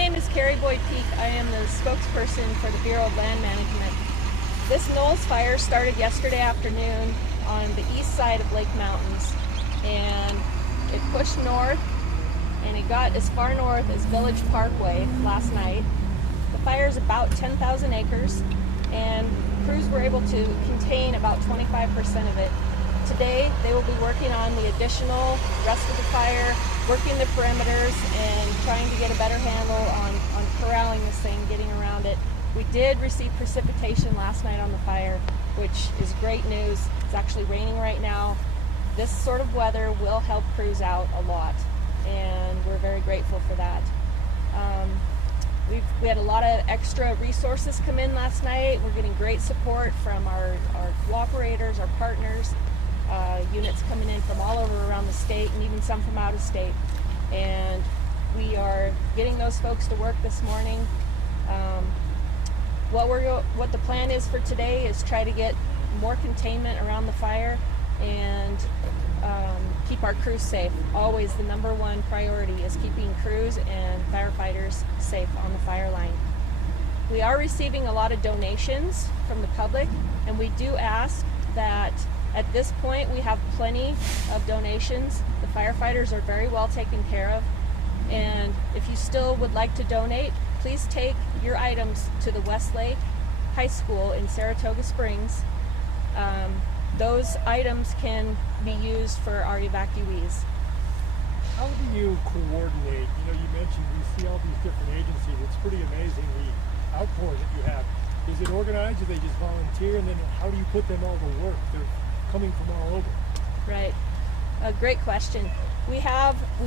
name is Carrie Boyd Peak. I am the spokesperson for the Bureau of Land Management. This Knolls Fire started yesterday afternoon on the east side of Lake Mountains, and it pushed north and it got as far north as Village Parkway last night. The fire is about 10,000 acres, and crews were able to contain about 25% of it. Today they will be working on the additional rest of the fire, working the perimeters and trying to get a better handle on corralling this thing, getting around it. We did receive precipitation last night on the fire, which is great news. It's actually raining right now. This sort of weather will help crews out a lot, and we're very grateful for that. We had a lot of extra resources come in last night. We're getting great support from our cooperators, our partners, units coming in from all over around the state and even some from out of state. And we are getting those folks to work this morning. What the plan is for today is try to get more containment around the fire and keep our crews safe. Always the number one priority is keeping crews and firefighters safe on the fire line. We are receiving a lot of donations from the public, and we do ask that at this point we have plenty of donations. The firefighters are very well taken care of, and if you still would like to donate, please take your items to the Westlake High School in Saratoga Springs. Those items can be used for our evacuees. How do you coordinate? You mentioned we see all these different agencies. It's pretty amazing the outpour that you have. Is it organized? Do they just volunteer? And then how do you put them all to work? They're coming from all over. Right. A great question. We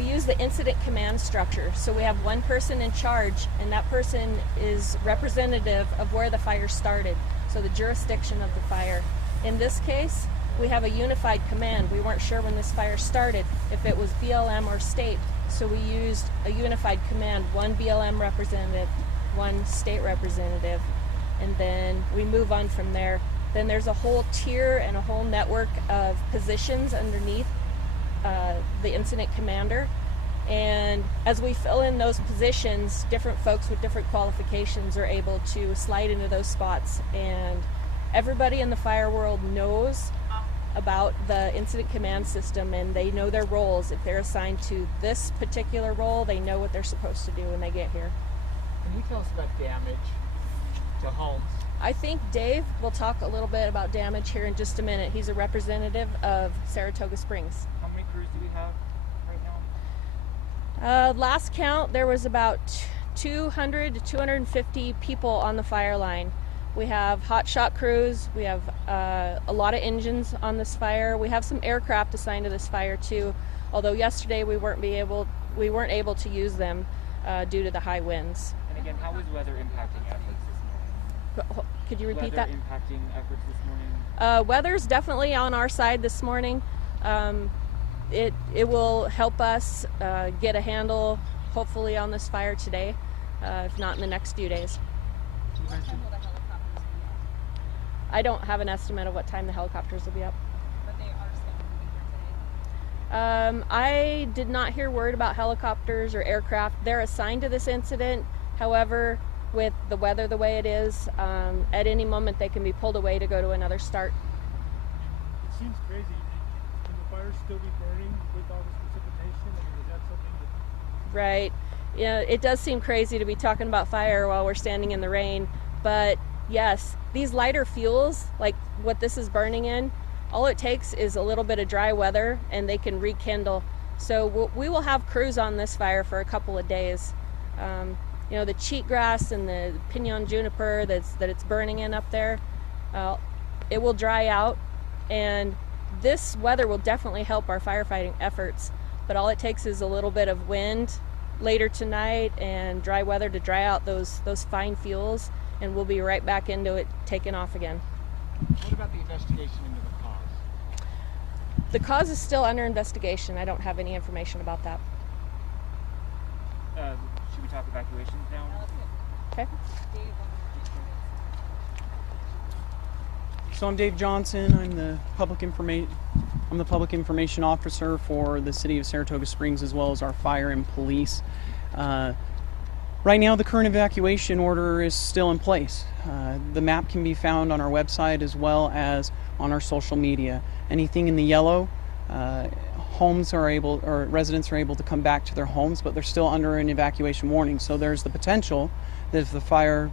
use the incident command structure. So we have one person in charge, and that person is representative of where the fire started, so the jurisdiction of the fire. In this case, we have a unified command. We weren't sure when this fire started if it was BLM or state, so we used a unified command, one BLM representative, one state representative, and then we move on from there. Then there's a whole tier and a whole network of positions underneath the incident commander, and as we fill in those positions, different folks with different qualifications are able to slide into those spots, and everybody in the fire world knows about the incident command system, and they know their roles. If they're assigned to this particular role, they know what they're supposed to do when they get here. Can you tell us about damage to homes? I think Dave will talk a little bit about damage here in just a minute. He's a representative of Saratoga Springs. How many crews do we have right now? Last count, there was about 200 to 250 people on the fire line. We have hot shot crews. We have a lot of engines on this fire. We have some aircraft assigned to this fire too, although yesterday we weren't able to use them due to the high winds. And again, how is weather impacting efforts this morning? Could you repeat that? Weather impacting efforts this morning? Weather's definitely on our side this morning. It will help us get a handle, hopefully, on this fire today, if not in the next few days. I don't have an estimate of what time the helicopters will be up. But they are scheduled to be here today. I did not hear word about helicopters or aircraft. They're assigned to this incident. However, with the weather the way it is, at any moment they can be pulled away to go to another start. It seems crazy. Can the fire still be burning with all this precipitation? I mean, is that something that... Right. Yeah, it does seem crazy to be talking about fire while we're standing in the rain, but yes, these lighter fuels, like what this is burning in, all it takes is a little bit of dry weather and they can rekindle. So we will have crews on this fire for a couple of days. The cheatgrass and the pinon juniper that it's burning in up there, it will dry out, and this weather will definitely help our firefighting efforts. But all it takes is a little bit of wind later tonight and dry weather to dry out those fine fuels, and we'll be right back into it, taking off again. What about the investigation into the cause? The cause is still under investigation. I don't have any information about that. Should we talk evacuations now? Okay. So I'm Dave Johnson. I'm the public information officer for the city of Saratoga Springs, as well as our fire and police. Right now, the current evacuation order is still in place. The map can be found on our website as well as on our social media. Anything in the yellow, homes are able, or residents are able to come back to their homes, but they're still under an evacuation warning. So there's the potential that if the fire,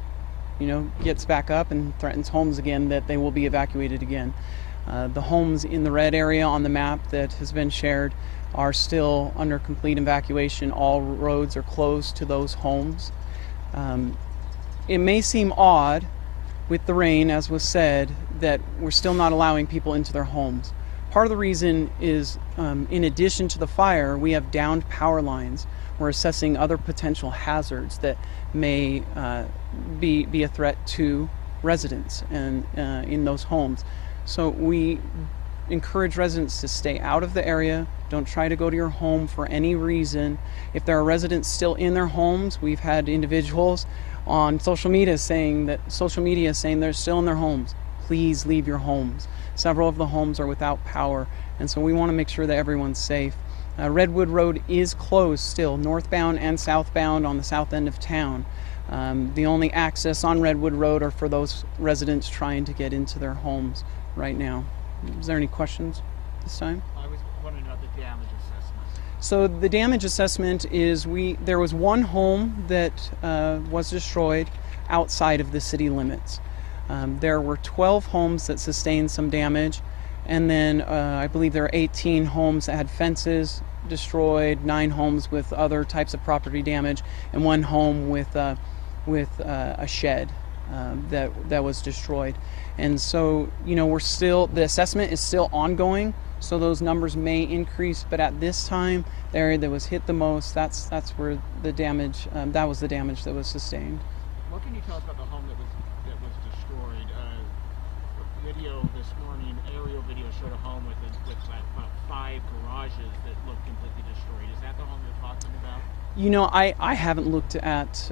gets back up and threatens homes again, that they will be evacuated again. The homes in the red area on the map that has been shared are still under complete evacuation. All roads are closed to those homes. It may seem odd with the rain, as was said, that we're still not allowing people into their homes. Part of the reason is, in addition to the fire, we have downed power lines. We're assessing other potential hazards that may be a threat to residents and in those homes. So we encourage residents to stay out of the area. Don't try to go to your home for any reason. If there are residents still in their homes, we've had individuals on social media saying they're still in their homes. Please leave your homes. Several of the homes are without power, and so we want to make sure that everyone's safe. Redwood Road is closed still, northbound and southbound on the south end of town. The only access on Redwood Road are for those residents trying to get into their homes right now. Is there any questions this time? I was wondering about the damage assessment. So the damage assessment is there was one home that was destroyed outside of the city limits. There were 12 homes that sustained some damage, and then I believe there are 18 homes that had fences destroyed, 9 homes with other types of property damage, and 1 home with a shed that was destroyed. And so, the assessment is still ongoing, so those numbers may increase, but at this time, the area that was hit the most, that's where the damage, that was the damage that was sustained. What can you tell us about the home that was destroyed? Video this morning, aerial video showed a home with about 5 garages that looked completely destroyed. Is that the home you're talking about? I haven't looked at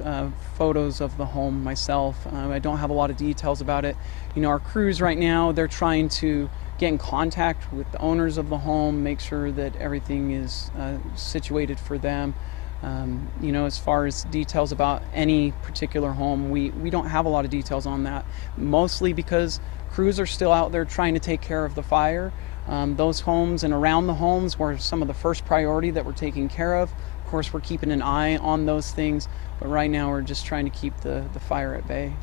photos of the home myself. I don't have a lot of details about it. Our crews right now, they're trying to get in contact with the owners of the home, make sure that everything is situated for them. As far as details about any particular home, we don't have a lot of details on that, mostly because crews are still out there trying to take care of the fire. Those homes and around the homes were some of the first priority that we're taking care of. Of course, we're keeping an eye on those things, but right now we're just trying to keep the fire at bay.